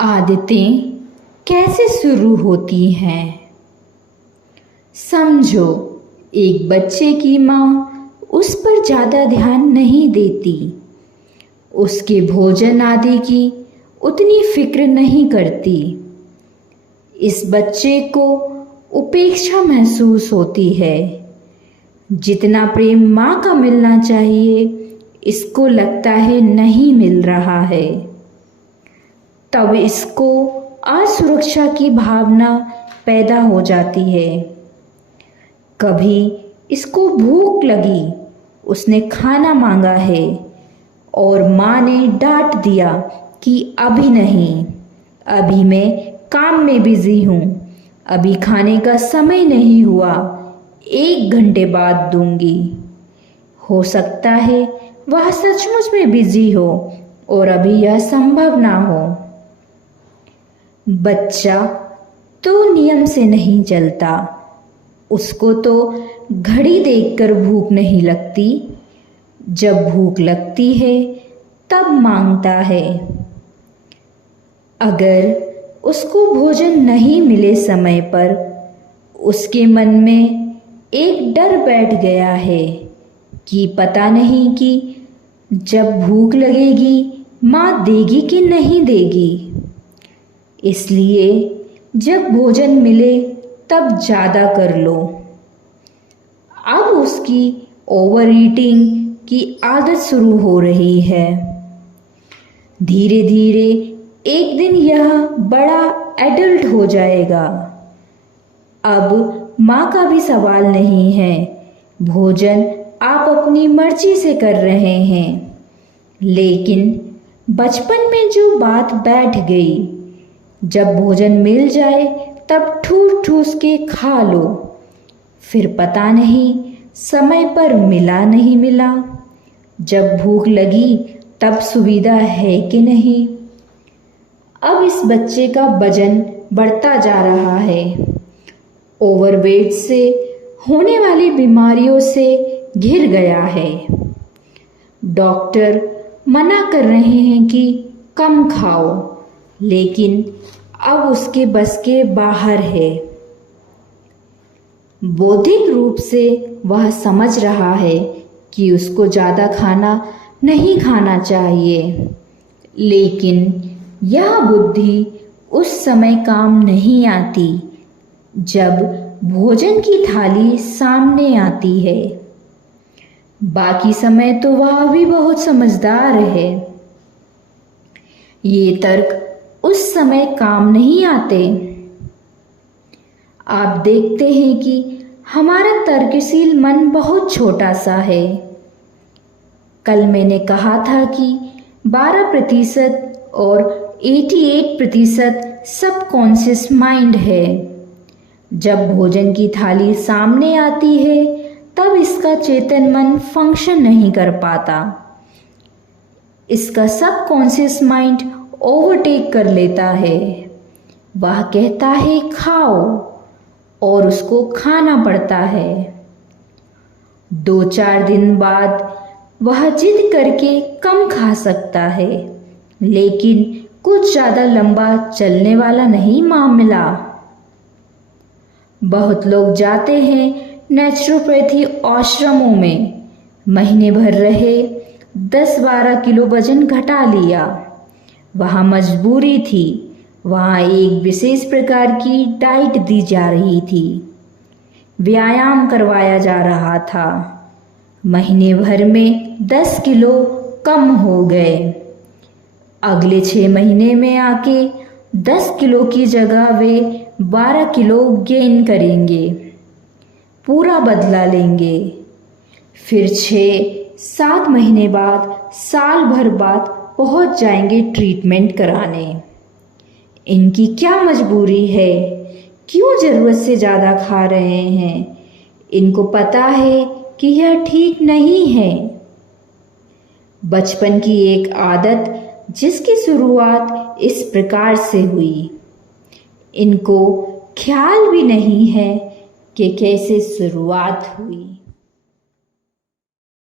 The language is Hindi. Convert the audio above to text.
आदतें कैसे शुरू होती हैं। समझो, एक बच्चे की माँ उस पर ज़्यादा ध्यान नहीं देती, उसके भोजन आदि की उतनी फिक्र नहीं करती। इस बच्चे को उपेक्षा महसूस होती है। जितना प्रेम माँ का मिलना चाहिए, इसको लगता है नहीं मिल रहा है। तब इसको असुरक्षा की भावना पैदा हो जाती है। कभी इसको भूख लगी, उसने खाना मांगा है और माँ ने डांट दिया कि अभी नहीं, अभी मैं काम में बिजी हूँ, अभी खाने का समय नहीं हुआ, 1 घंटे बाद दूंगी। हो सकता है वह सचमुच में बिजी हो और अभी यह संभव ना हो। बच्चा तो नियम से नहीं चलता, उसको तो घड़ी देखकर भूख नहीं लगती। जब भूख लगती है तब मांगता है। अगर उसको भोजन नहीं मिले समय पर, उसके मन में एक डर बैठ गया है कि पता नहीं कि जब भूख लगेगी माँ देगी कि नहीं देगी। इसलिए जब भोजन मिले तब ज़्यादा कर लो। अब उसकी ओवर ईटिंग की आदत शुरू हो रही है। धीरे धीरे एक दिन यह बड़ा एडल्ट हो जाएगा। अब माँ का भी सवाल नहीं है, भोजन आप अपनी मर्जी से कर रहे हैं। लेकिन बचपन में जो बात बैठ गई, जब भोजन मिल जाए तब ठूस ठूस के खा लो, फिर पता नहीं समय पर मिला नहीं मिला, जब भूख लगी तब सुविधा है कि नहीं। अब इस बच्चे का वजन बढ़ता जा रहा है। ओवरवेट से होने वाली बीमारियों से घिर गया है। डॉक्टर मना कर रहे हैं कि कम खाओ, लेकिन अब उसके बस के बाहर है। बौद्धिक रूप से वह समझ रहा है कि उसको ज़्यादा खाना नहीं खाना चाहिए, लेकिन यह बुद्धि उस समय काम नहीं आती जब भोजन की थाली सामने आती है। बाकी समय तो वह भी बहुत समझदार है। ये तर्क उस समय काम नहीं आते। आप देखते हैं कि हमारा तर्कशील मन बहुत छोटा सा है। कल मैंने कहा था कि 12% और 88% सबकॉन्शियस माइंड है। जब भोजन की थाली सामने आती है तब इसका चेतन मन फंक्शन नहीं कर पाता। इसका सबकॉन्शियस माइंड ओवरटेक कर लेता है। वह कहता है खाओ, और उसको खाना पड़ता है। 2-4 दिन बाद वह जिद करके कम खा सकता है, लेकिन कुछ ज़्यादा लंबा चलने वाला नहीं मामला। बहुत लोग जाते हैं नेचुरोपैथी आश्रमों में, महीने भर रहे, 10-12 किलो वजन घटा लिया। वहाँ मजबूरी थी, वहाँ एक विशेष प्रकार की डाइट दी जा रही थी, व्यायाम करवाया जा रहा था। महीने भर में 10 किलो कम हो गए। अगले 6 महीने में आके 10 किलो की जगह वे 12 किलो गेन करेंगे, पूरा बदला लेंगे। फिर 6-7 महीने बाद, साल भर बाद पहुंच जाएंगे ट्रीटमेंट कराने। इनकी क्या मजबूरी है, क्यों ज़रूरत से ज़्यादा खा रहे हैं? इनको पता है कि यह ठीक नहीं है। बचपन की एक आदत जिसकी शुरुआत इस प्रकार से हुई, इनको ख्याल भी नहीं है कि कैसे शुरुआत हुई।